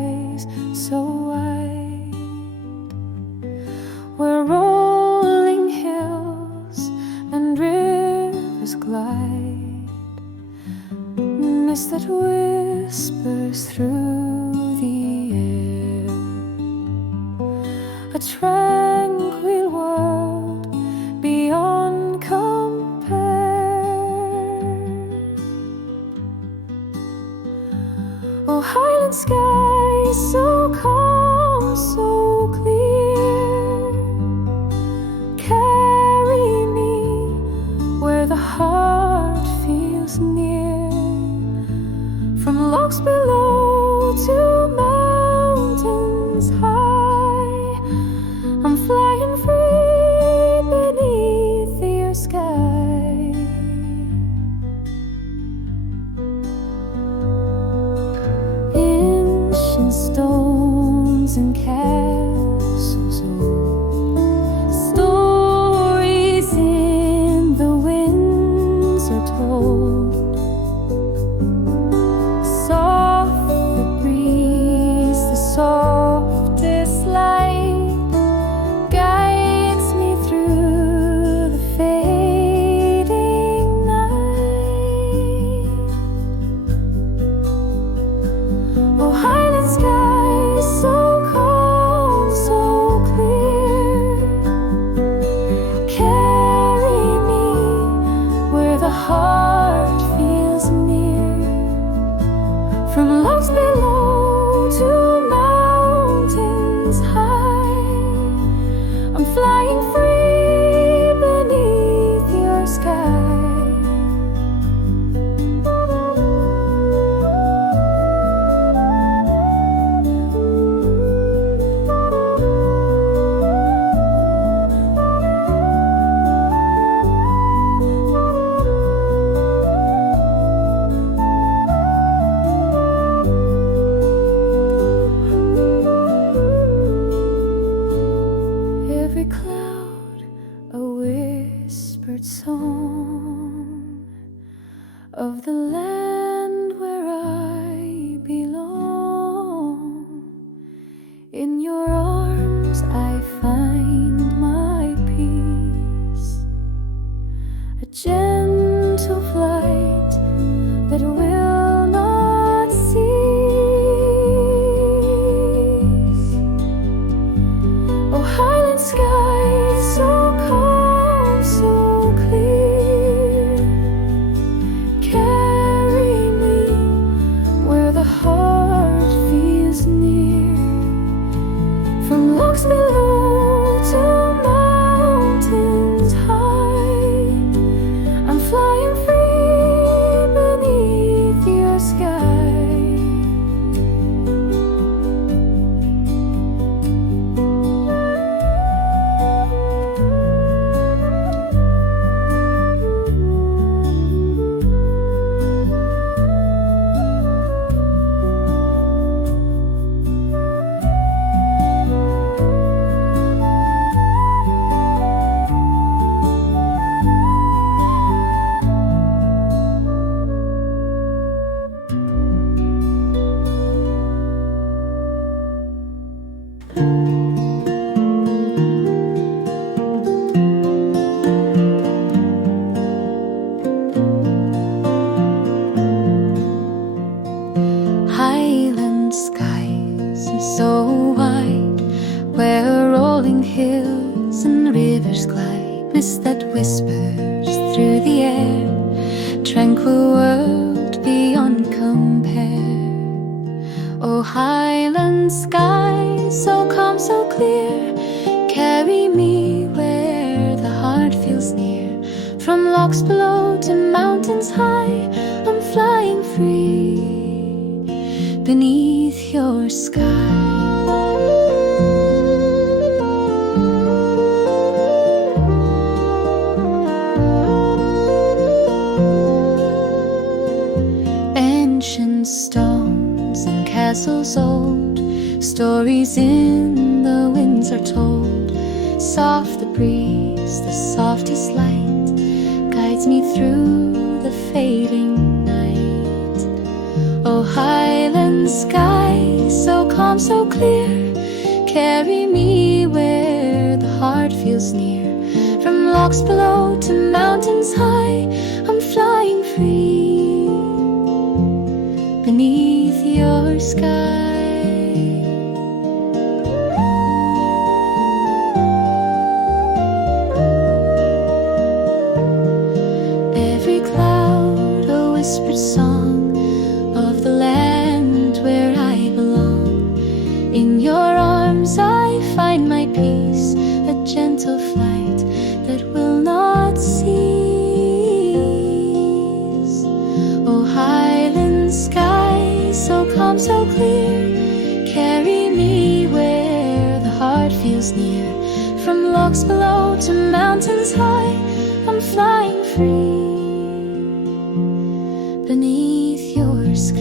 skies so wide, where rolling hills and rivers glide, mist that whispers through the air, a tranquil world beyond compare. Oh, highland skies so calm, so clear, carry me where the heart feels near, from lochs below to mountains high. I'm flying free beneath your sky. Ancient stones and castles old, stories in the winds are told. Soft the breeze, the softest light guides me through the fading night. Oh, highland skies so calm, so clear, carry me where the heart feels near, from lochs below to mountains high. I'm flying free beneath your sky. Every cloud a whispered song of the land where I belong. In your arms I find my peace, a gentle flight that will not cease. Oh, highland skies so calm, so clear, carry me where the heart feels near, from lochs below to mountains high. I'm flying free beneath your sky. Highland skies so wide, where rolling hills and rivers glide, mist that whispers through the air, tranquil world beyond compare. Oh, highland skies so calm, so clear, carry me where the heart feels near, from lochs below to mountains high. I'm flying free beneath your sky. Ancient stones and castles old, stories in the winds are told. Soft the breeze, the softest light guides me through the fading night. Oh, highland sky so carry me where the heart feels near. From lochs below to mountains high, I'm flying free beneath your sky. Every cloud a whispered song of the land where I belong. In your arms I find my peace, a gentle flight that will not cease. Oh, highland sky, so calm, so clear, carry me where the heart feels near. From lochs below to mountains high, I'm flying free beneath your sky.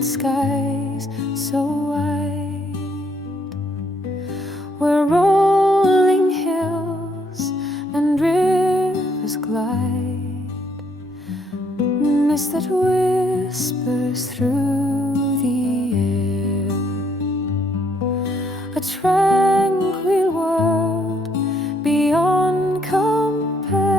Skies so wide, where rolling hills and rivers glide, mist that whispers through the air, a tranquil world beyond compare.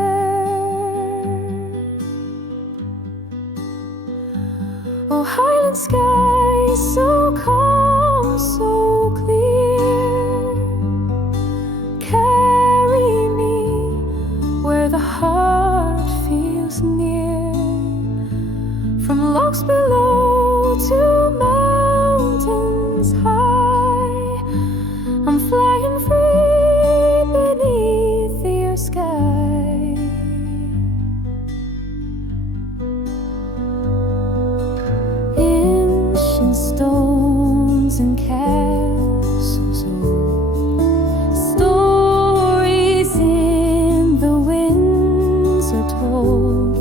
Oh, highland sky, so calm, so clear, carry me where the heart feels near. From lochs below to mountains high, I'm flying free beneath your sky. Stones and castles old, stories in the winds are told.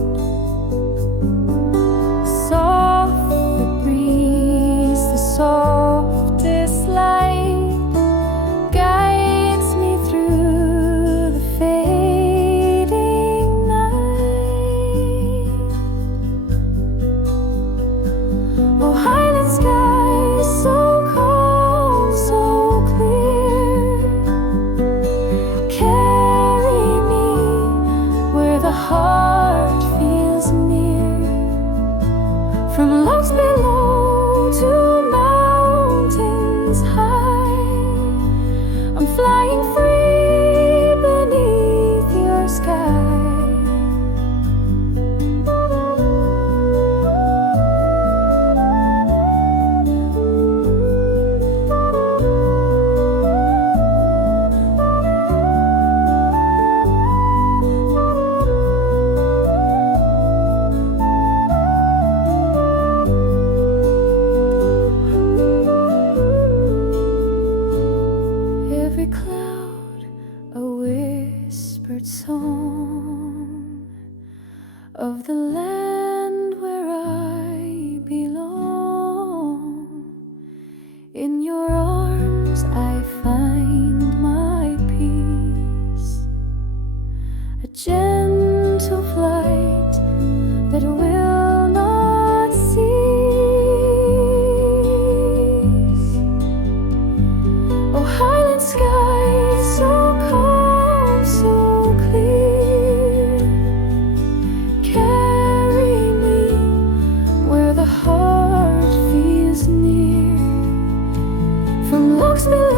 Soft the breeze, the softest light guides me through the fading night. Oh, highland sky, so calm, so clear, carry me where the heart feels near. From lochs below to mountains high, I'm flying free beneath your sky. Every cloud a whispered song of the land where I belong. In your arms I find my peace, a gentle flight that will not cease. Oh, highland sky, so calm, so clear, carry me where the heart feels near. From lochs below